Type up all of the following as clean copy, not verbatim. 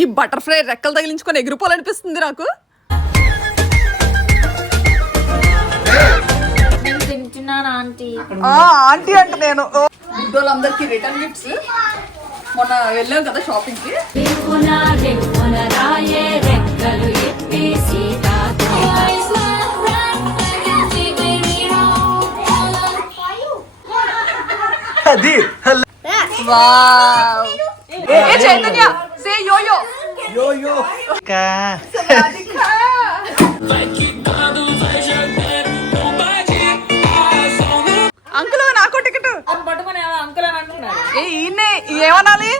ఈ బటర్ఫ్లై రెక్కలు తగిలించుకొని ఎగిరిపోవాలనిపిస్తుంది నాకు. ఆంటీ అంటే నేను బుడ్డోళ్ళందరికీ రిటర్న్ గిఫ్ట్స్. మొన్న వెళ్ళాం కదా షాపింగ్ కి. వావ్ చైతన్య సే యో యో యో యో కా అంకుల్ నాకో టికెట్ ఈయనే ఏమనాలి?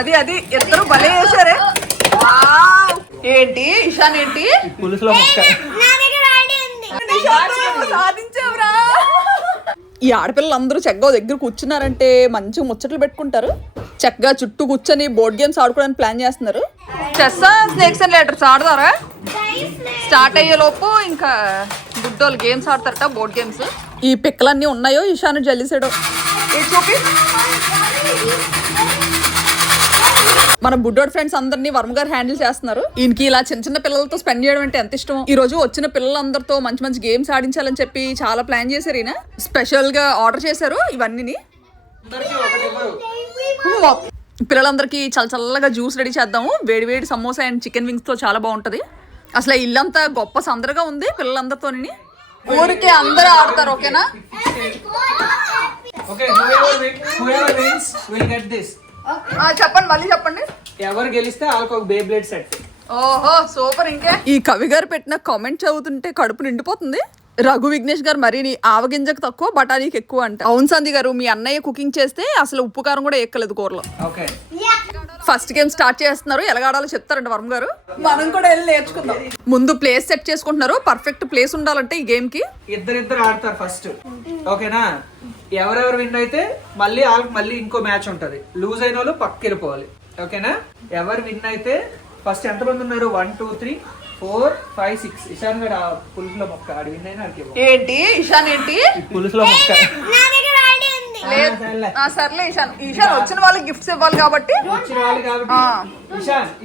అది అది ఇద్దరు భలే వేసారే. ఏంటి ఇషాన్ ఏంటి పులుసులో సాధించావురా. ఈ ఆడపిల్లలు అందరూ చక్కగా దగ్గర కూర్చున్నారంటే మంచిగా ముచ్చట్లు పెట్టుకుంటారు. చక్కగా చుట్టూ కూర్చొని బోర్డ్ గేమ్స్ ఆడుకోవడానికి ప్లాన్ చేస్తున్నారు. చెస్ స్నేక్స్ అండ్ లెటర్స్ ఆడతారా? స్టార్ట్ అయ్యే లోపు ఇంకా బుడ్డోళ్ళు గేమ్స్ ఆడతారట, బోర్డ్ గేమ్స్. ఈ పిక్కలన్నీ ఉన్నాయో ఇషాను జల్లిసాడు. చూపి మన బుడ్డోడ్ ఫ్రెండ్స్ అందరినీ వర్మ గారు హ్యాండిల్ చేస్తున్నారు. ఈయనకి ఇలా చిన్న చిన్న పిల్లలతో స్పెండ్ చేయడం అంటే ఎంత ఇష్టం. ఈ రోజు వచ్చిన పిల్లలందరితో మంచి మంచి గేమ్స్ ఆడించాలని చెప్పి చాలా ప్లాన్ చేశారు. ఈయన స్పెషల్ గా ఆర్డర్ చేశారు ఇవన్నీ. పిల్లలందరికీ చాలా చల్లగా జ్యూస్ రెడీ చేద్దాము. వేడి వేడి సమోసా అండ్ చికెన్ వింగ్స్ తో చాలా బాగుంటది. అసలు ఇల్లంతా గొప్ప సందడిగా ఉంది పిల్లలందరితో. ఊరికే అందరూ ఆడతారు. ఓకేనా? చెప్పండి, మళ్ళీ చెప్పండి. ఎవరు గెలిస్తే వాళ్ళకి ఒక బేబ్లేడ్ సెట్. ఓహో సూపర్. ఇంకే ఈ కవి గారు పెట్టిన కామెంట్ చదువుతుంటే కడుపు నిండిపోతుంది. రఘు విఘ్నేష్ గారు మరీ ఆవగింజకు తక్కువ బఠానీకి ఎక్కువ అంట. అవును సంధి గారు, మీ అన్నయ్య కుకింగ్ చేస్తే అసలు ఉప్పు కారం కూడా ఎక్కలేదు కూరలో. ఫస్ట్ గేమ్ స్టార్ట్ చేస్తున్నారు. ఎలాగాడాలో చెప్తారంట వర్మ గారు. మనం కూడా వెళ్ళి నేర్చుకుందాం. ముందు ప్లేస్ సెట్ చేసుకుంటున్నారు. పర్ఫెక్ట్ ప్లేస్ ఉండాలంటే ఈ గేమ్ కి. ఇద్దరు ఆడతారు ఫస్ట్. ఓకేనా? ఎవరెవరు విన్ అయితే మళ్ళీ మళ్ళీ ఇంకో మ్యాచ్ ఉంటది. లూజ్ అయిన వాళ్ళు పక్కకి వెళ్ళిపోవాలి. ఓకేనా? ఎవరు విన్ అయితే ఫస్ట్ ఎంతమంది ఉన్నారు? 1 2 3 4 5 6. ఇషాన్ గడ పులుసులో మొక్క ఆడి విన్ అయినా ఏంటి ఇషాన్ ఏంటి పులుసులో మొక్క. సర్లే ఇషాన్ వచ్చిన వాళ్ళకి గిఫ్ట్స్ ఇవ్వాలి కాబట్టి.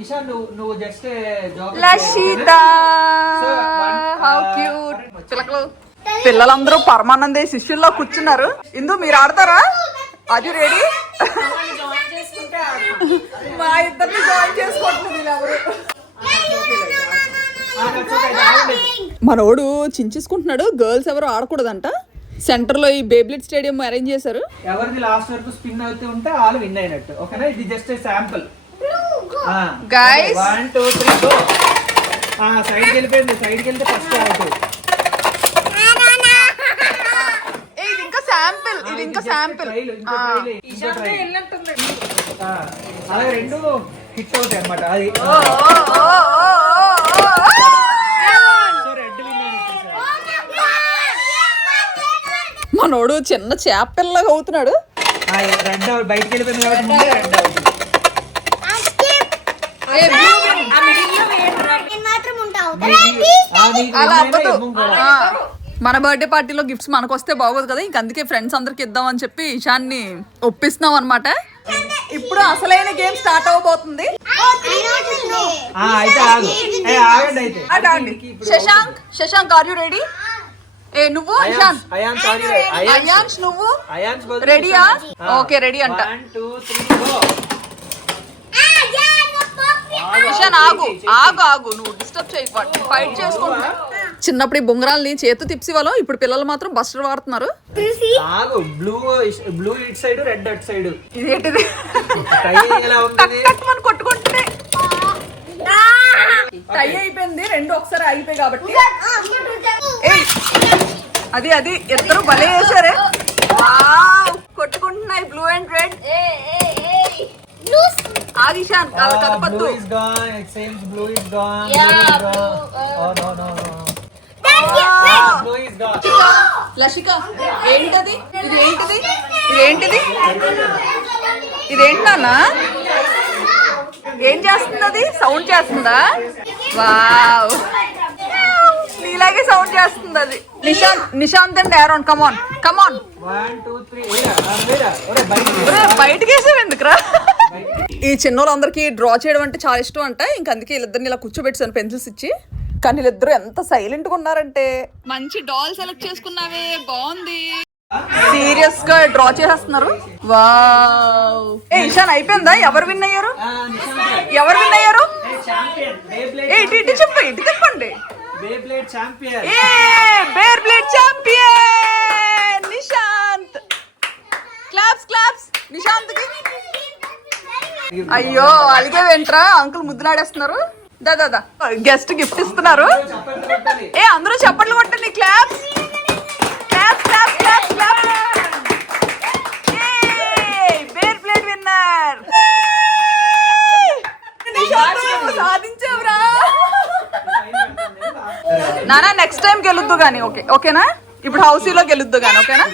ఇషాన్ నువ్వు జస్ట్ లషిత హౌ క్యూట్. పిల్లలు పిల్లలందరూ పరమానందే శిష్యుల్లో కూర్చున్నారు. ఇందు మీరు ఆడతారా? అది రెడీ? మా ఇద్దరిని జాయిన్ చేసుకుంటుంది ఎవరు. మనోడు చించేసుకుంటున్నాడు. గర్ల్స్ ఎవరు ఆడకూడదంట. సెంటర్ లో ఈ బేబ్లెట్ స్టేడియం అరేంజ్ చేశారు. ఎవరిది లాస్ట్ వరకు స్పిన్ అవుతూ ఉంటే వాళ్ళు విన్ అయినట్టు. ఓకేనా? ఇది just sample. Guys 1 2 3 go. Side వెళ్ళిపోయింది. సైడ్ వెళ్తే ఫస్ట్ అవుట్. ఇది ఇంకా శాంపిల్. అలాగే రెండు హిట్ అవుతాయి అన్నమాట. అది మనోడు చిన్న చేప పిల్లగా అవుతున్నాడు. రెడ్ బయటకి వెళ్ళిపోయింది కాబట్టి ముందే రెడ్ అవుతుంది. మన బర్త్డే పార్టీలో గిఫ్ట్స్ మనకు వస్తే బాగోదు కదా. ఇంక అందుకే ఫ్రెండ్స్ అందరికి ఇద్దామని చెప్పి ఇషాన్ని ఒప్పిస్తున్నాం అనమాట. ఇప్పుడు అసలైన గేమ్ స్టార్ట్ అవబోతుంది. Shashank are you ready? నువ్వు అయాన్స్ నువ్వు రెడీయా? ఓకే రెడీ అంట. ఇషాన్ ఆగు నువ్వు డిస్టర్బ్ చేయకు. ఫైట్ చేసుకుంటున్నా. చిన్నప్పుడు ఈ బొంగరాల్ని చేతు తిప్సి వాళ్ళు. ఇప్పుడు పిల్లలు మాత్రం బస్టర్ వాడుతున్నారు. Blue it side red at side. ఇదేంటిది? కొట్టుకుంటే టై అయిపోయింది. రెండు ఒకసారి అయిపోయి కాబట్టి అది ఇద్దరు భలే వేసారే. కొట్టుకుంటున్నాయి బ్లూ అండ్ రెడ్. ఆదిశాన్ కదపద్దు. లషిక ఏంటది? ఇదేంటి నాన్న? ఏం చేస్తుంది అది? సౌండ్ చేస్తుందా? వావ్, నీలాగే సౌండ్ చేస్తుంది అది. నిశాంత్ అండ్ ఆరోన్ కమాన్ 1 2 3 ఏరా ఒరే బయటకి వేసావు ఎందుకురా? ఈ చిన్నోళ్ళందరికీ డ్రా చేయడం అంటే చాలా ఇష్టం అంట. ఇంకా అందుకే వీళ్ళిద్దరిని ఇలా కూర్చోబెట్టాను పెన్సిల్స్ ఇచ్చి. కానీ వీళ్ళిద్దరు ఎంత సైలెంట్ గా ఉన్నారంటే. మంచి డాల్ సెలెక్ట్ చేసుకున్నావే, బాగుంది. సీరియస్ గా డ్రా చేసేస్తున్నారు. వావ్. ఇషాన్ అయిపోయిందా? ఎవరు విన్ అయ్యారు? ఎవరు విన్ అయ్యారు? ఇటు చెప్పండి, ఇటు చెప్పండి. Beyblade champion. Beyblade champion Nishant. Claps claps Nishant కి. అయ్యో అలిగే వెంట్రా, అంకుల్ ముద్దులాడేస్తున్నారు. దాదా గెస్ట్ గిఫ్ట్ ఇస్తున్నారు. అందరూ చప్పట్లు కొట్టండి. Claps claps claps claps claps. Beyblade winner. సాధించావురా నానా. నెక్స్ట్ టైం గెలుద్దు గానీ. ఓకే ఓకేనా? ఇప్పుడు హౌసీలో గెలుద్దు గానీ. ఓకేనా?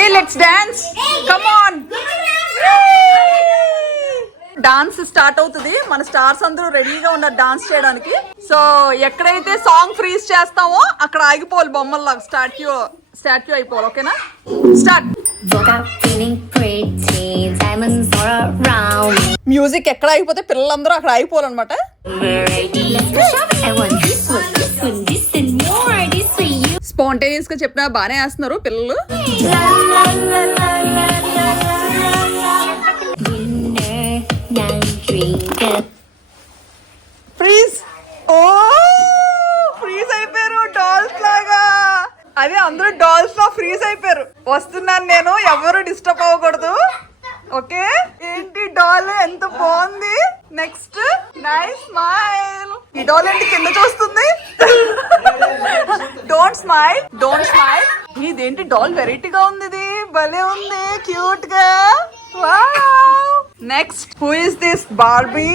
ఏ let's dance. Come on. Dance start అవుతుంది. మన స్టార్స్ అందరూ రెడీగా ఉన్నారు డాన్స్ చేయడానికి. సో ఎక్కడైతే సాంగ్ ఫ్రీజ్ చేస్తామో అక్కడ ఆగిపోవాలి, బొమ్మల్లాగా స్టాట్యూ అయిపోవాలి. ఓకేనా? స్టార్ట్. మ్యూజిక్ ఎక్కడ ఆగిపోతే పిల్లలందరూ అక్కడ ఆగిపోవాలన్నమాట. స్పాంటేనియస్ గా చెప్పినా బానే వేస్తున్నారు పిల్లలు. ఫ్రీజ్. ఓ ఫ్రీజ్ అయిపోయారు డాల్స్ లాగా. అదే అందరూ డాల్స్ లో ఫ్రీజ్ అయిపోయారు. వస్తున్నాను నేను, ఎవరు డిస్టర్బ్ అవ్వకూడదు. ఓకే. ఏంటి డాల్ ఎంత బాగుంది. Next nice smile. ఈ డాల్ ఏంటి కింద చూస్తుంది? Don't smile, don't smile. ఇదేంటి డాల్ వెరైటీగా ఉంది. ఇది భలే ఉంది, క్యూట్ గా. Wow. Next who is this? Barbie.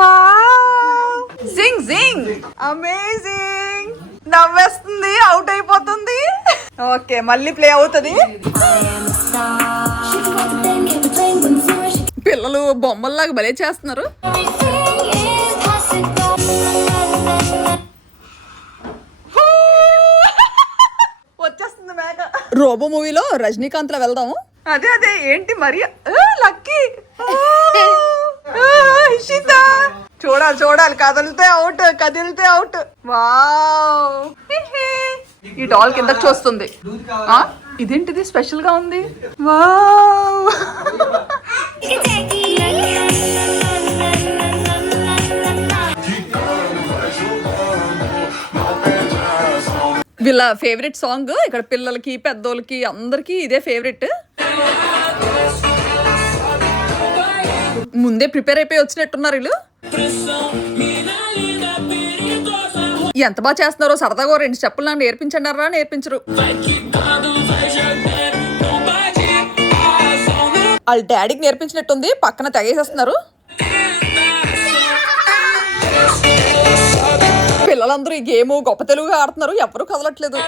Wow. జింగ్ జింగ్. అమేజింగ్. నవ్వేస్తుంది, అవుట్ అయిపోతుంది. ఓకే మళ్ళీ ప్లే అవుతుంది. పిల్లలు బొమ్మల్లాగా భలే చేస్తున్నారు. వచ్చేస్తుంది మేక. రోబో మూవీలో రజనీకాంత్ లో వెళ్దాము. అదే ఏంటి మరి లక్కీ. చూడాలి కదిలితే అవుట్. వావ్. ఈ డాల్ కింద చూస్తుంది. ఇదేంటిది స్పెషల్ గా ఉంది. వావ్. వీళ్ళ ఫేవరెట్ సాంగ్. ఇక్కడ పిల్లలకి పెద్దోళ్ళకి అందరికి ఇదే ఫేవరెట్. ముందే ప్రిపేర్ అయిపోయి వచ్చినట్టున్నారు వీళ్ళు. ఎంత బాగా చేస్తున్నారో. సరదాగా 2 స్టెప్పులు నాకు నేర్పించండి అరా. నేర్పించరు. వాళ్ళ డాడీకి నేర్పించినట్టుంది. పక్కన తెగేసేస్తున్నారు. పిల్లలందరూ ఈ గేమ్ గొప్ప తెలుగుగా ఆడుతున్నారు. ఎవరు కదలట్లేదు.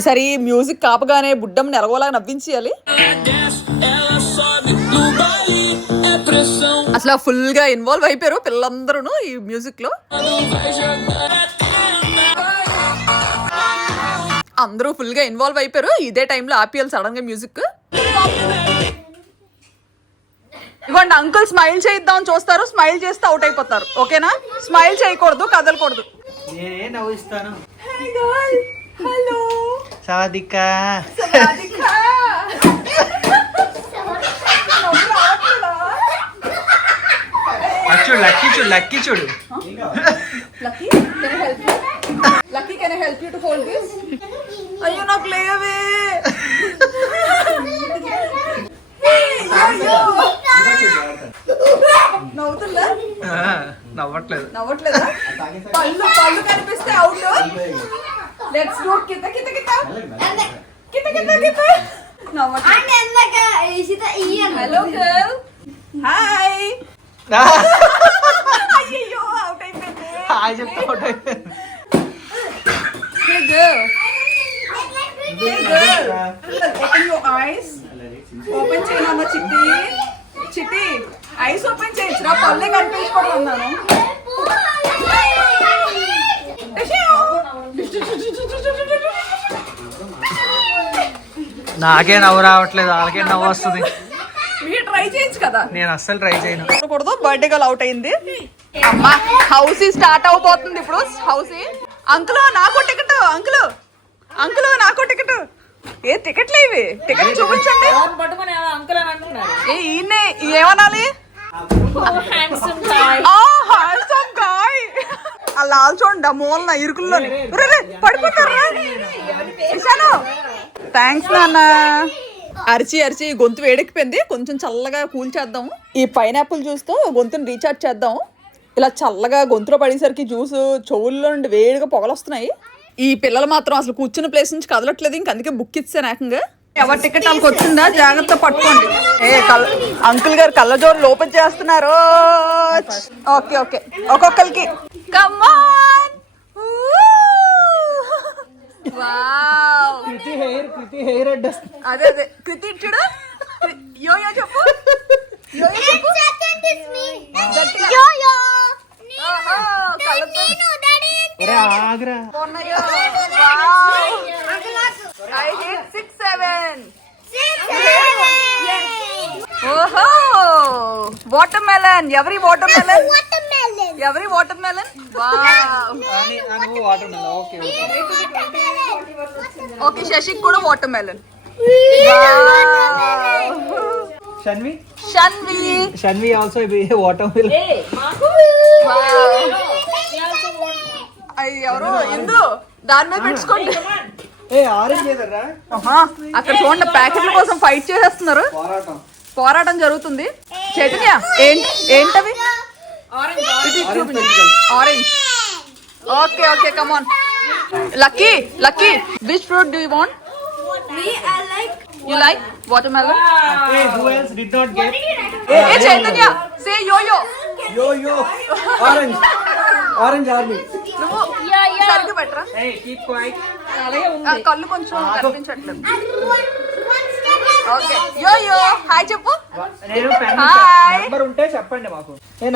ఈసారి మ్యూజిక్ కాపగానే బుడ్డం నెలగోలాగా నవ్వించేయాలి. అసలు ఫుల్ గా ఇన్వాల్వ్ అయిపోయారు పిల్లలందరూ ఈ మ్యూజిక్ లో. అందరూ ఫుల్ గా ఇన్వాల్వ్ అయిపోయారు. ఇదే టైంలో ఆపిఎల్ సడన్ గా మ్యూజిక్. ఇవ్వండి అంకుల్ స్మైల్ చేయిద్దామని చూస్తారు. స్మైల్ చేస్తే అవుట్ అయిపోతారు. ఓకేనా? స్మైల్ చేయకూడదు, కదలకూడదు. నేనే నవ్విస్తాను. హలో సాదికా. లక్కీ చూడు. Lucky, can I help you to hold this? అయ్యో నాకు లేవే. నవ్వట్లేదా? పళ్ళు కనిపిస్తే అవుట్. లెట్స్ డూ కిత. Hello girl. హాయ్. అయ్యో అవుట్ అయిపోయింది. హాయ్ చెప్తా అవుట్ అయిపోయింది. Hey girl. Open your eyes. Open చేయనమ్మ చిట్టి. Eyes open చేయొచ్చురా. పళ్ళే కనిపించుకోవడం అన్నాను. నాకే నవ్వు రావట్లేదు, వాళ్ళకే నవ్వు వస్తుంది. మీరు ట్రై చేయొచ్చు కదా. నేను అస్సలు ట్రై చేయను. బర్త్డే గల్ అవుట్ అయింది. అమ్మా హౌస్ స్టార్ట్ అవబోతుంది ఇప్పుడు. హౌస్ అంకుల్ నాకు టికెట్, అంకుల్ అంకుల్ నాకు టికెట్. ఏ టికెట్లు ఇవి? టికెట్ చూపించండి. ఏ ఈయనే ఏమనాలి? Handsome guy. అలా చూడండి మూలన ఇరుకుల్లో పడిపోతారా. థ్యాంక్స్ నాన్న. అరిచి అరిచి గొంతు వేడెక్కిపోయింది, కొంచెం చల్లగా కూల్ చేద్దాము. ఈ పైనాపిల్ జ్యూస్తో గొంతుని రీఛార్జ్ చేద్దాము. ఇలా చల్లగా గొంతులో పడేసరికి జ్యూస్ చెవుల్లో నుండి వేడిగా పొగలొస్తున్నాయి. ఈ పిల్లలు మాత్రం అసలు కూర్చున్న ప్లేస్ నుంచి కదలట్లేదు. ఇంక అందుకే బుక్ ఇచ్చాను ఏకంగా. ఎవరి టికెట్ వాళ్ళకి వచ్చిందా జాగ్రత్త పట్టుకోండి. అంకుల్ గారు కళ్ళజోళ్ళు ఓపెన్ చేస్తున్నారు. ఓకే ఓకే ఒక్కొక్కరికి కమాన్. అదే అదే కృతి చూడు. యోయో చెప్పు. Water melon. ఎవరి వాటర్ మెలన్? ఎవరి వాటర్ మెలన్? ఓకే శశిక్ కూడా water melon. Shanvi Shanvi Shanvi also water melon. ఎవరు ఇందు దాని మీద పెట్టుకోండి. అక్కడ చూడండి ప్యాకెట్ల కోసం ఫైట్ చేసేస్తున్నారు. పోరాటం జరుగుతుంది. చైతన్య ఏంటవి? Orange. Okay okay come on. Lucky lucky which fruit do you want? You like watermelon? Hey, who else did not get? Hey Chaitanya, say yo-yo. Yo-yo. Orange. Orange army. నువ్వు సరిగ్గా పెట్టరా. Hey, keep quiet. కళ్ళు కొంచెం కనిపించట్లేదు. Okay yo-yo. Hi చెప్పు. నేను number ఉంటే చెప్పండి మాకు.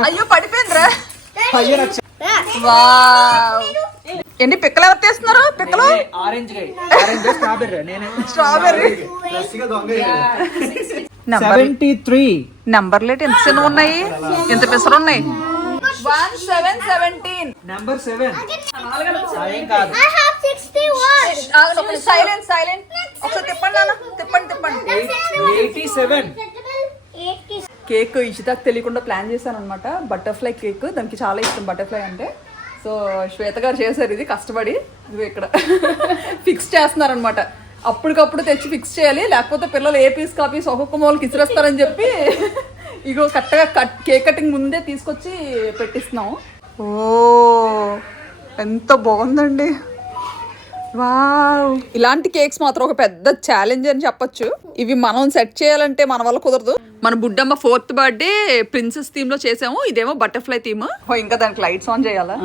అయ్యో పడిపోయిందిరా. అయ్యో నాకు వావ్. ఎన్ని పిక్కలు ఎవరు తీస్తున్నారు? పిక్కలు orange strawberry. Strawberry 73. Number late ఎంత చిన్న ఉన్నాయి, ఎంత పిసరు ఉన్నాయి. 1717. నంబర్ 7. ఏం కాదు. Silent silent. ఒకసారి తిప్పండి నాన్న, తిప్పండి 87. కేక్ ఇషితాకు తెలియకుండా ప్లాన్ చేశాను అనమాట. బటర్ఫ్లై కేక్, దానికి చాలా ఇష్టం బటర్ఫ్లై అంటే. సో శ్వేత గారు చేశారు ఇది కష్టపడి. ఇది ఇక్కడ ఫిక్స్ చేస్తున్నారనమాట. అప్పటికప్పుడు తెచ్చి ఫిక్స్ చేయాలి, లేకపోతే పిల్లలు ఏ పీస్ కాపీస్ ఒక్కొక్క మూలకి ఇసిరేస్తారని చెప్పి ఇగో కరెక్ట్గా కేక్ కటింగ్ ముందే తీసుకొచ్చి పెట్టిస్తున్నాము. ఓ ఎంత బాగుందండి. వావ్. ఇలాంటి కేక్స్ మాత్రం ఒక పెద్ద ఛాలెంజ్ అని చెప్పొచ్చు. ఇవి మనం సెట్ చేయాలంటే మన వల్ల కుదరదు. మన Buddamma 4th birthday princess theme లో చేసాము, ఇదేమో బటర్ఫ్లై థీమ్. ఇంకా దానికి లైట్స్ ఆన్ చేయాలా?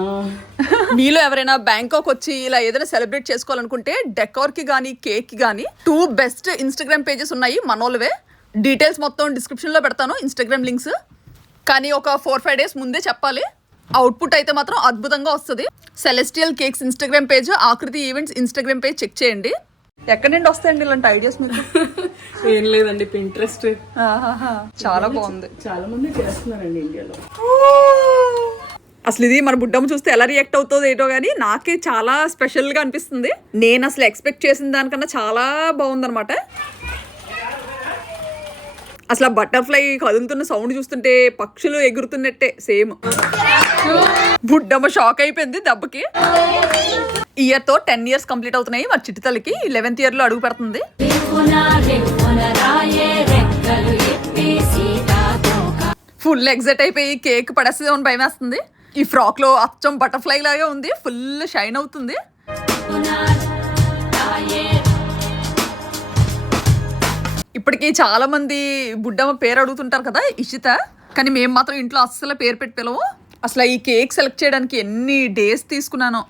మీలో ఎవరైనా బ్యాంకాక్ వచ్చి ఇలా ఏదైనా సెలబ్రేట్ చేసుకోవాలనుకుంటే డెకోర్ కి గానీ కేక్ కి గానీ 2 బెస్ట్ ఇన్స్టాగ్రామ్ పేజెస్ ఉన్నాయి మనోళ్ళవే. డీటెయిల్స్ మొత్తం డిస్క్రిప్షన్ లో పెడతాను, ఇన్స్టాగ్రామ్ లింక్స్. కానీ ఒక 4-5 డేస్ ముందే చెప్పాలి. అవుట్పుట్ అయితే మాత్రం అద్భుతంగా వస్తుంది. సెలెస్టియల్ కేక్స్ ఇన్స్టాగ్రామ్ పేజ్, ఆకృతి ఈవెంట్స్ ఇన్స్టాగ్రామ్ పేజ్ చెక్ చేయండి. ఎక్కడి నుండి వస్తాయండి ఇలాంటి ఐడియాస్ మీకు? ఏం లేదండి, పింట్రెస్ట్. చాలా బాగుంది, చాలా మంది చేస్తున్నారండి ఇండియాలో. అసలు ఇది మన బుడ్డమ్మ చూస్తే ఎలా రియాక్ట్ అవుతుందో ఏంటో కానీ నాకే చాలా స్పెషల్గా అనిపిస్తుంది. నేను అసలు ఎక్స్పెక్ట్ చేసిన దానికన్నా చాలా బాగుందనమాట. అసలు బటర్ఫ్లై కదులుతున్న సౌండ్ చూస్తుంటే పక్షులు ఎగురుతున్నట్టే సేమ్. బుడ్డమ్మ షాక్ అయిపోయింది దెబ్బకి. ఇయర్తో 10 years కంప్లీట్ అవుతున్నాయి. మరి చిట్టితల్లికి 11th year లో అడుగు పెడుతుంది. ఫుల్ ఎగ్జైట్ అయిపోయి కేక్ పడేస్తుందని భయం వేస్తుంది. ఈ ఫ్రాక్ లో అచ్చం బటర్ఫ్లై లాగే ఉంది, ఫుల్ షైన్ అవుతుంది. ఇప్పటికీ చాలా మంది బుడ్డమ్మ పేరు అడుగుతుంటారు కదా, ఇషిత. కానీ మేము మాత్రం ఇంట్లో అస్సలు పేరు పెట్టి పిలవు. అసలు ఈ కేక్ సెలెక్ట్ చేయడానికి ఎన్ని డేస్ తీసుకున్నానో.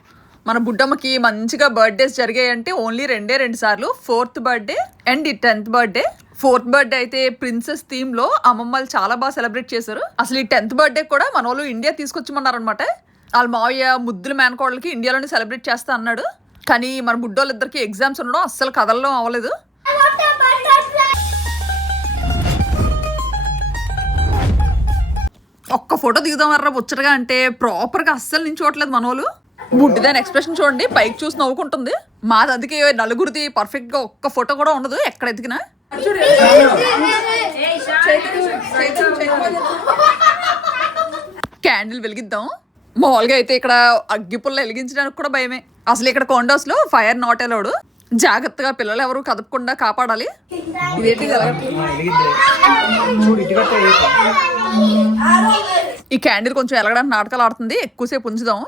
మన బుడ్డమ్మకి మంచిగా బర్త్డేస్ జరిగాయంటే ఓన్లీ 2 సార్లు, 4th birthday and 10th birthday. 4th birthday అయితే ప్రిన్సెస్ థీమ్ లో అమ్మమ్మలు చాలా బాగా సెలబ్రేట్ చేశారు. అసలు ఈ 10th బర్త్డే కూడా మన వాళ్ళు ఇండియా తీసుకొచ్చమన్నారనమాట. వాళ్ళ మావయ్య ముద్దుల మేనకోడలకి ఇండియాలోనే సెలబ్రేట్ చేస్తా అన్నాడు. కానీ మన బుడ్డోళ్ళిద్దరికి ఎగ్జామ్స్ ఉండడం అస్సలు కదలడం అవ్వలేదు. ఒక్క ఫోటో దిగుదామర్రా ముచ్చటగా అంటే ప్రాపర్గా అస్సలు నించోట్లేదు మనోళ్ళు. బుడ్డిదాని ఎక్స్ప్రెషన్ చూడండి, పైకి చూసి నవ్వుకుంటుంది. మాది అందుకే నలుగురిది పర్ఫెక్ట్గా ఒక్క ఫోటో కూడా ఉండదు ఎక్కడ ఎదిగినా. క్యాండిల్ వెలిగిద్దాం. మామూలుగా అయితే ఇక్కడ అగ్గిపుల్ల వెలిగించడానికి కూడా భయమే. అసలు ఇక్కడ కొండోస్ లో ఫైర్ నాట్ అలౌడ్. జాగ్రత్తగా పిల్లలు ఎవరు కదపకుండా కాపాడాలి. ఇదేంటి కదా ఈ క్యాండిల్ కొంచెం ఎలగడానికి నాటకాలు ఆడుతుంది. ఎక్కువసేపు ఉంచుదాం.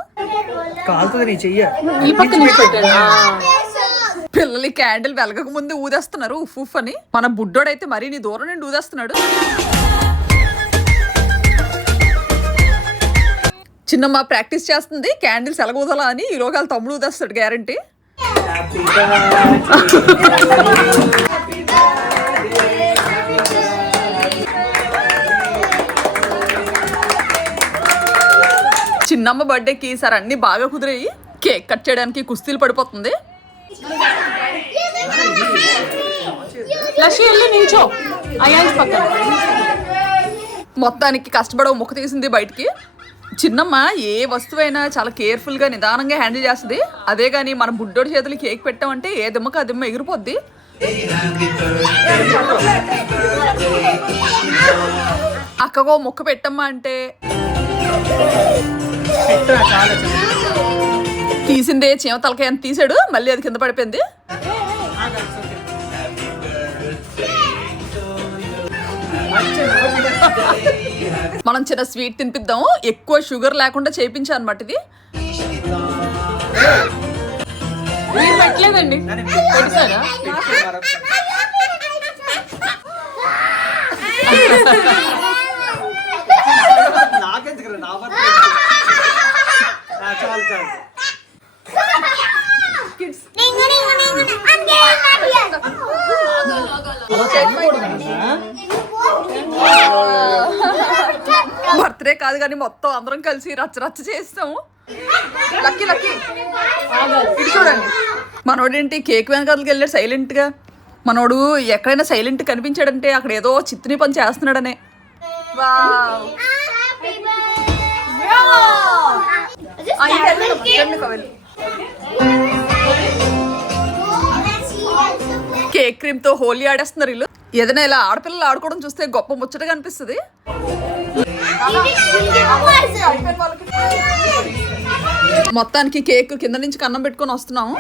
పిల్లలు ఈ క్యాండిల్ వెలగక ముందు ఊదేస్తున్నారు ఉఫ్ ఉఫ్ అని. మన బుడ్డోడైతే మరీ నీ దూరం నుండి ఊదేస్తున్నాడు. చిన్నమ్మ ప్రాక్టీస్ చేస్తుంది క్యాండిల్స్ ఎలగూదలా అని. ఈ రోగాలు తమ్ముడు ఊదేస్తాడు గ్యారంటీ. చిన్నమ్మ బర్త్డేకి ఈసారి అన్ని బాగా కుదిరాయి. కేక్ కట్ చేయడానికి కుస్తీలు పడిపోతుంది. మొత్తానికి కష్టపడ ముఖ తీసింది బయటికి. చిన్నమ్మ ఏ వస్తువైనా చాలా కేర్ఫుల్గా నిదానంగా హ్యాండిల్ చేస్తుంది. అదే కానీ మన బుడ్డోడి చేతులు కేక్ పెట్టామంటే ఏ దిమ్మకు ఆ దిమ్మ ఎగిరిపోద్ది. అక్కగో ముక్క పెట్టమ్మా అంటే తీసిందే చీమ తలకాయ అని తీసాడు. మళ్ళీ అది కింద పడిపోయింది. మనం చిన్న స్వీట్ తినిపిద్దాం. ఎక్కువ షుగర్ లేకుండా చేయించా అనమాట. ఇది పెట్టలేదండి. బర్త్డే కాదు కానీ మొత్తం అందరం కలిసి రచ్చ చేస్తాము. లక్కీ లక్కీ ఇది చూడండి. మనోడేంటి కేక్ వెనకాలకి వెళ్ళాడు సైలెంట్ గా. మనోడు ఎక్కడైనా సైలెంట్ కనిపించాడంటే అక్కడ ఏదో చిత్తుని పని చేస్తున్నాడనే. కేక్ క్రీమ్ తో హోలీ ఆడేస్తున్నారు వీళ్ళు. ఏదైనా ఇలా ఆడపిల్లలు ఆడుకోవడం చూస్తే గొప్ప ముచ్చటగా అనిపిస్తుంది. మొత్తానికి కేక్ కింద నుంచి కన్నం పెట్టుకొని వస్తున్నాము.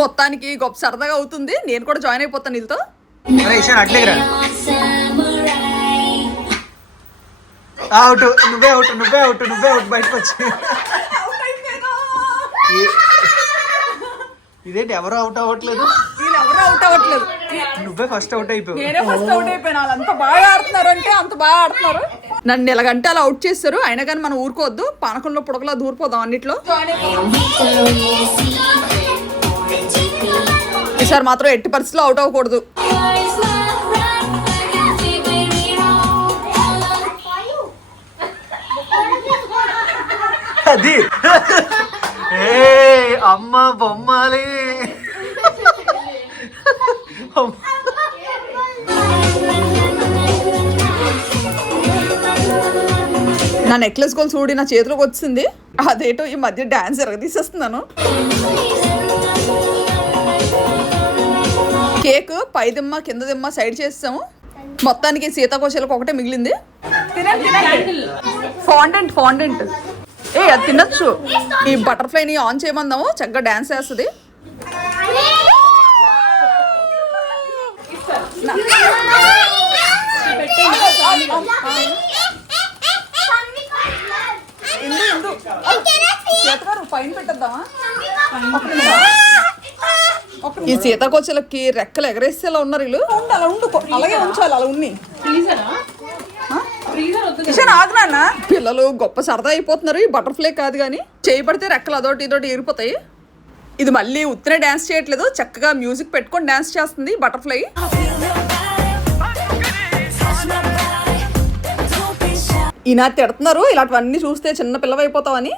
మొత్తానికి గొప్ప సరదాగా అవుతుంది. నేను కూడా జాయిన్ అయిపోతాను వీళ్ళతో. నువ్వే బయటకు వచ్చి ఇదేంటి ఎవరు అవుట్ అవ్వట్లేదు. నువ్వే ఫస్ట్ అవుట్ అయిపోయావు. నేనే ఫస్ట్ అవుట్ అయిపోయినా. వాళ్ళంత బాగా ఆడుతున్నారు అంటే అంత బాగా ఆడుతున్నారు. నన్ను ఎలాగంటే అలా అవుట్ చేస్తారు. అయినా కానీ మనం ఊరుకోవద్దు. పానకంలో పుడకలా దూరిపోదాం అన్నిట్లో. ఈసారి మాత్రం ఎట్టి పరిస్థితుల్లో అవుట్ అవ్వకూడదు. అది అమ్మ బొమ్మాలి. నా నెక్లెస్ గోల్స్ చూడి నా చేతిలోకి వచ్చింది. అదేటో ఈ మధ్య డాన్స్ ఎరగదీసేస్తున్నాను. కేక్ పై దిమ్మ కింద దిమ్మ సైడ్ చేస్తాము. మొత్తానికి సీతాకోశలకు ఒకటే మిగిలింది. ఫాండెంట్ అది తినచ్చు. ఈ బటర్ఫ్లైని ఆన్ చేయమందాము. చక్కగా డాన్స్ వేస్తుంది. పైన పెట్టద్దామా? ఈ సీతాకోచలకి రెక్కలు ఎగరేసేలా ఉన్నారు వీళ్ళు. అలా ఉండు, అలాగే ఉంచాలి. అలా ఉన్ని ఆగునా. పిల్లలు గొప్ప సరదా అయిపోతున్నారు. ఈ బటర్ఫ్లై కాదు కానీ చేయి పడితే రెక్కలు అదోటి ఇదోటి ఎగిరిపోతాయి. ఇది మళ్ళీ ఉత్తనే డాన్స్ చేయట్లేదు. చక్కగా మ్యూజిక్ పెట్టుకొని డాన్స్ చేస్తుంది బటర్ఫ్లై. ఈయన తిడుతున్నారు ఇలాంటివన్నీ చూస్తే చిన్న పిల్లవైపోతావని.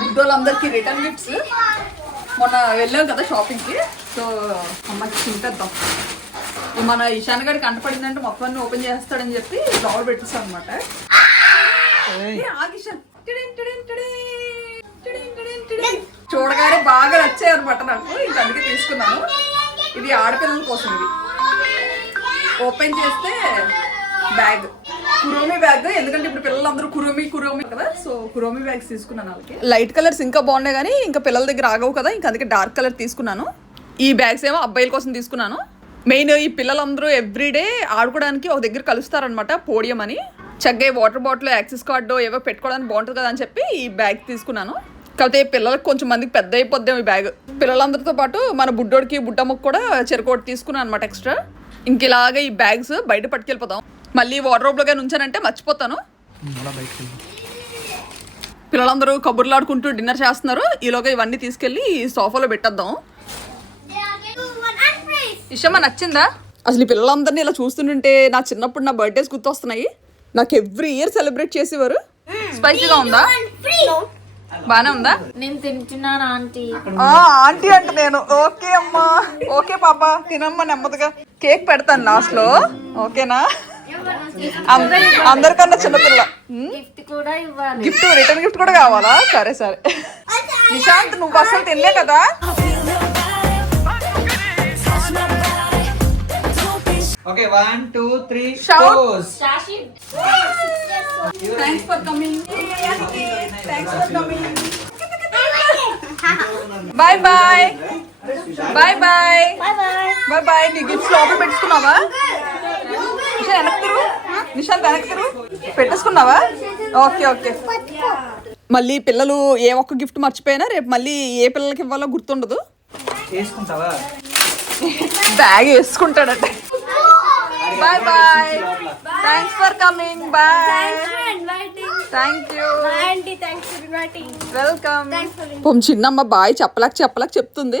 బుడ్డోళ్ళందరికీ రిటర్న్ గిఫ్ట్స్. మొన్న వెళ్ళాం కదా షాపింగ్కి, సో అమ్మకి తింటేద్దాం. మన ఈశాన్ గడికి కంటపడిందంటే మొత్తం అన్ని ఓపెన్ చేస్తాడని చెప్పి లోపల పెట్టేస్తాం అనమాట. చూడగానే బాగా నచ్చాయి అనమాట నాకు, ఇంక అందుకే తీసుకున్నాను. ఇది ఆడపిల్లల కోసం. ఇది ఓపెన్ చేస్తే బ్యాగ్, కురోమి బ్యాగ్. ఎందుకంటే ఇప్పుడు పిల్లలందరూ కురోమి కదా, సో కురోమి బ్యాగ్స్ తీసుకున్నాను వాళ్ళకి. లైట్ కలర్స్ ఇంకా బాగున్నాయి కానీ ఇంకా పిల్లల దగ్గర ఆగవు కదా, ఇంకా అందుకే డార్క్ కలర్ తీసుకున్నాను. ఈ బ్యాగ్స్ ఏమో అబ్బాయిల కోసం తీసుకున్నాను. మెయిన్ ఈ పిల్లలందరూ ఎవ్రీడే ఆడుకోవడానికి ఒక దగ్గర కలుస్తారనమాట, పోడియం అని. చక్కగా వాటర్ బాటిల్, యాక్సెస్ కార్డు ఏవో పెట్టుకోవడానికి బాగుంటుంది కదా అని చెప్పి ఈ బ్యాగ్ తీసుకున్నాను. కాకపోతే పిల్లలకు కొంచెం మందికి పెద్ద అయిపోద్దాం ఈ బ్యాగ్. పిల్లలందరితో పాటు మన బుడ్డోడికి బుడ్డమ్మకు కూడా చెరుకోటి తీసుకున్నాను అనమాట ఎక్స్ట్రా. ఇంక ఇలాగే ఈ బ్యాగ్స్ బయట పట్టుకెళ్ళిపోతాం. మళ్ళీ వార్డ్రోబ్లో కానీ ఉంచానంటే మర్చిపోతాను. పిల్లలందరూ కబుర్లు ఆడుకుంటూ డిన్నర్ చేస్తున్నారు. ఈలోగా ఇవన్నీ తీసుకెళ్ళి సోఫాలో పెట్టేద్దాం. ఇషమ్మ నచ్చిందా? అసలు ఈ పిల్లలందరినీ ఇలా చూస్తుంటే నా చిన్నప్పుడు నా బర్త్డేస్ గుర్తొస్తున్నాయి. నాకు ఎవ్రీ ఇయర్ సెలబ్రేట్ చేసేవారు. స్పైసీగా ఉందా? బానే ఉందా? నేను తింటున్నాను ఆంటీ. ఆంటీ అంటే నేను ఓకే అమ్మా, ఓకే పాప తినమ్మా నెమ్మదిగా. కేక్ పెడతాను లాస్ట్ లో, ఓకేనా? అందరికన్నా చిన్నపిల్ల. గిఫ్ట్ కూడా ఇవ్వాలి. గిఫ్ట్, రిటర్న్ గిఫ్ట్ కూడా కావాలా? సరే సరే. నిశాంత్ నువ్వు అసలు తినలే కదా. Okay 1 2 3 Shout. pose. Thanks for coming. Thanks for coming. Bye bye bye bye bye bye. నీ గిఫ్ట్స్ లోపల పెట్టుకున్నావా? నిశాంత్ వెనక్కి పెట్టేసుకున్నావా? Okay okay. మళ్ళీ పిల్లలు ఏ ఒక్క గిఫ్ట్ మర్చిపోయినా రేపు మళ్ళీ ఏ పిల్లలకి ఇవ్వాలో గుర్తుండదు. వేసుకుంటావా? బ్యాగ్ వేసుకుంటాడంటే. Bye bye. Thanks for coming. Bye. Thank you. Welcome. చిన్నమ్మ బాయ్ చెప్పలేక చెప్తుంది.